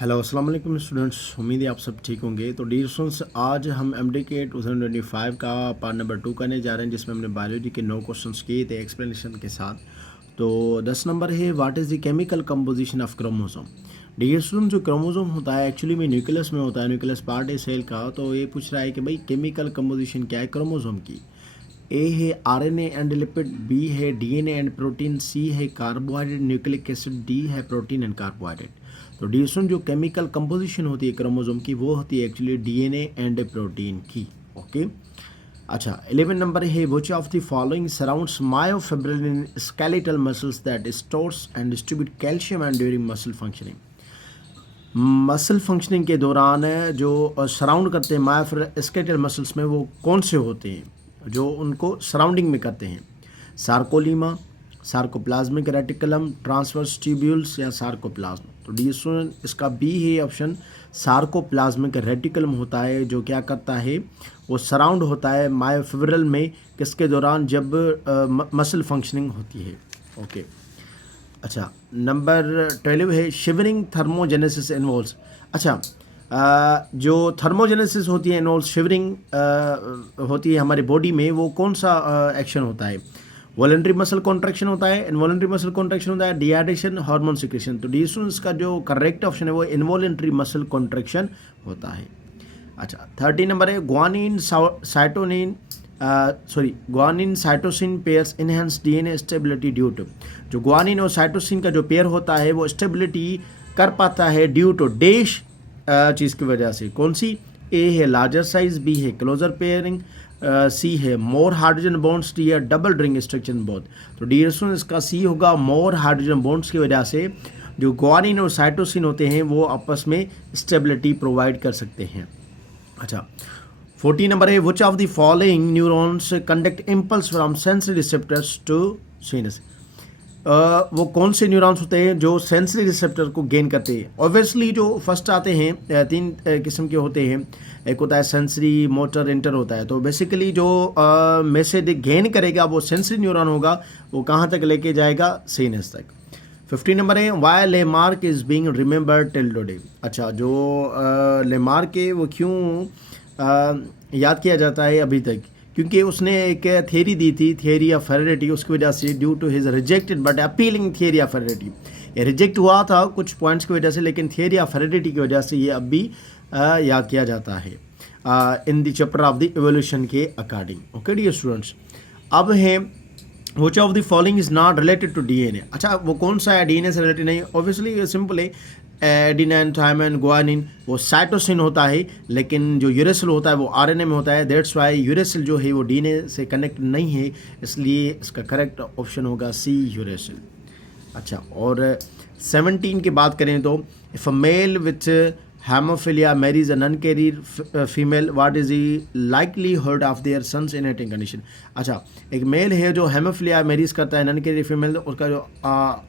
Hello अस्सलाम वालेकुम students, उम्मीद है आप सब ठीक होंगे। तो डियर स्टूडेंट्स, आज हम एमडी के 2025 का पार्ट नंबर 2 करने जा रहे हैं, जिसमें हमने बायोलॉजी के 9 क्वेश्चंस किए थे एक्सप्लेनेशन के साथ। तो 10 नंबर है, what is the chemical composition of chromosome. Dear student, जो क्रोमोसोम होता है एक्चुअली में न्यूक्लियस में होता है, न्यूक्लियस पार्ट है सेल का। तो ये पूछ रहा है कि भाई केमिकल कंपोजिशन क्या है क्रोमोसोम की। ए है आरएनए एंड लिपिड, बी है डीएनए एंड प्रोटीन, सी है कार्बोहाइड्रेट न्यूक्लिक एसिड, डी है प्रोटीन एंड कार्बोहाइड्रेट। तो डिस्टूडेंट, जो केमिकल कंपोजिशन होती है क्रोमोसोम की वो होती है एक्चुअली डीएनए एंड प्रोटीन की। ओके। अच्छा, 11 नंबर है, which of the following surrounds myofibril skeletal muscles that stores and distribute calcium and during muscle functioning. Muscle functioning के दौरान जो सराउंड करते हैं मायोफिब्रिल स्केलेटल मसल्स में, वो कौन से होते हैं जो उनको सराउंडिंग में करते हैं। सार्कोलीमा, सार्कोप्लाज्मिक रेटिकुलम, ट्रांसवर्स ट्यूब्यूल्स या सार्कोप्लाज्म। तो डी स्टूडेंट, इसका बी है ऑप्शन, सार्कोप्लाज्मिक रेटिकुलम होता है जो क्या करता है, वो सराउंड होता है मायोफिब्रिल में, किसके दौरान, जब मसल फंक्शनिंग होती है। ओके। अच्छा, नंबर 12 है, शिवरिंग थर्मोजेनेसिस इन्वॉल्व्स। अच्छा, जो थर्मोजेनेसिस होती है इन्वॉल्व शिवरिंग होती है हमारी बॉडी में, वो कौन सा एक्शन होता है। वॉलंटरी मसल कॉन्ट्रैक्शन होता है, इनवॉलंटरी मसल कॉन्ट्रैक्शन होता है, डिहाइड्रेशन, हार्मोन सिक्रेशन। तो डी स्टूडेंट्स का जो करेक्ट ऑप्शन है वो इनवॉलंटरी मसल कॉन्ट्रैक्शन होता है। अच्छा, 13 नंबर है, guanine cytosine guanine cytosine pairs enhance DNA stability due to. जो ग्वानिन और साइटोसिन का जो पेयर होता है वो स्टेबिलिटी कर पाता है ड्यू टू डैश चीज़ की वजह से। कौन सी। ए है लार्जर साइज, बी है क्लोजर पेयरिंग, सी है मोर हाइड्रोजन बॉन्ड्स, डी है डबल रिंग स्ट्रक्चर बोथ। तो डी इसका सी होगा, मोर हाइड्रोजन बॉन्ड्स की वजह से जो ग्वानिन और साइटोसिन होते हैं वो आपस में स्टेबिलिटी प्रोवाइड कर सकते हैं। अच्छा, 14 नंबर है, which of the following neurons conduct impulse from sensory receptors to CNS. वो कौन से न्यूरॉन्स होते हैं जो सेंसरी रिसेप्टर को गेन करते हैं। ऑब्वियसली जो फर्स्ट आते हैं तीन किस्म के होते हैं, एक होता है सेंसरी, मोटर, इंटर होता है। तो बेसिकली जो मैसेज गेन करेगा वो सेंसरी न्यूरॉन होगा, वो कहाँ तक लेके जाएगा, सीनस तक। 15 नंबर है, why Lamarck is being remembered till today. अच्छा, जो लेमार्क है वो क्यों याद किया जाता है अभी तक, क्योंकि उसने एक थियरी दी थी, थियरी ऑफ हेरेडिटी, उसकी वजह से due to his rejected but appealing theory of heredity. ये रिजेक्ट हुआ था कुछ पॉइंट्स की वजह से, लेकिन थियरी ऑफ हेरेडिटी की वजह से ये अब भी याद किया जाता है in the chapter of the evolution के अकॉर्डिंग। ओके डियर स्टूडेंट्स, अब है which of the following is not related to DNA. अच्छा, वो कौन सा है डीएनए से रिलेटेड नहीं। ऑब्वियसली सिंपल है, एडिनाइन, थायमिन, ग्वानिन वो साइटोसिन होता है, लेकिन जो यूरेसिल होता है वो आरएनए में होता है। दैट्स वाई यूरेसिल जो है वो डीएनए से कनेक्ट नहीं है, इसलिए इसका करेक्ट ऑप्शन होगा सी, यूरेसिल। अच्छा, और 17 की बात करें तो, if a male with haemophilia marries a non carrier female, what is the likelihood of their sons inheriting condition. अच्छा, एक मेल है जो हेमोफिलिया मैरीज करता है नॉन कैरियर फीमेल, उसका जो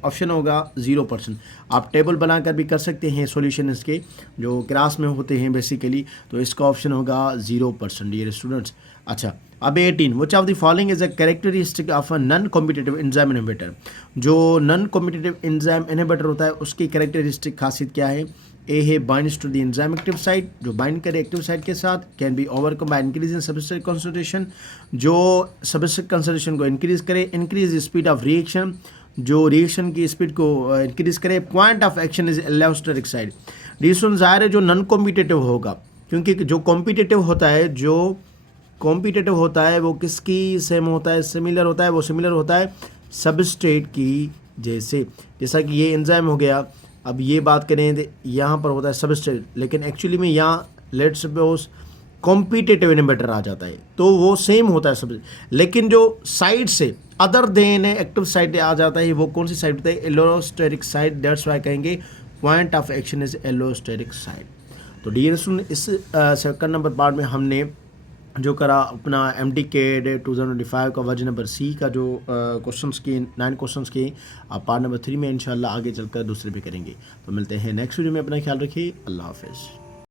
ऑप्शन होगा 0%। आप टेबल बनाकर भी कर सकते हैं सॉल्यूशन इसके, जो क्लास में होते हैं बेसिकली। तो इसका ऑप्शन होगा 0% डियर स्टूडेंट्स। अच्छा, अब 18, which of the following is a characteristic of a non competitive enzyme inhibitor. जो नॉन कॉम्पिटिटिव एंजाइम इनहिबिटर होता है उसकी कैरेक्टरिस्टिक खासियत क्या है। ए है binds to the enzyme active site, जो बाइंड करे एक्टिव साइट के साथ, can be overcome by increase in substrate concentration, जो सबस्ट्रेट कंसंट्रेशन को इंक्रीज करे, इंक्रीज स्पीड ऑफ रिएक्शन, जो रिएक्शन की स्पीड को इंक्रीज करे, point of action is allosteric site. डिस्टोन जाहिर है जो नॉन कॉम्पिटिटिव होगा, क्योंकि जो कॉम्पिटिटिव होता है, जो कॉम्पिटिटिव होता है वो किसकी सेम होता है, सिमिलर होता है, वो सिमिलर होता है सबस्ट्रेट की जैसा कि ये एंजाइम हो गया। अब ये बात करें तो यहाँ पर होता है सबस्ट्रेट, लेकिन एक्चुअली में यहाँ लेट्स सपोज कॉम्पिटिटिव इनहिबिटर आ जाता है, तो वो सेम होता है सब। लेकिन जो साइड से अदर देन एक्टिव साइड आ जाता है, वो कौन सी साइड होता है, एलोस्टेरिक साइड। दैट्स वाई कहेंगे point of action is allosteric side. तो डियर स्टूडेंट, इस सेकंड नंबर पार्ट में हमने जो करा अपना एमडी के 2025 का वर्जन नंबर सी का जो क्वेश्चंस किए 9 क्वेश्चंस किए, आप पार्ट नंबर 3 में इंशाल्लाह आगे चलकर दूसरे भी करेंगे। तो मिलते हैं नेक्स्ट वीडियो में, अपना ख्याल रखिए, अल्लाह हाफिज़।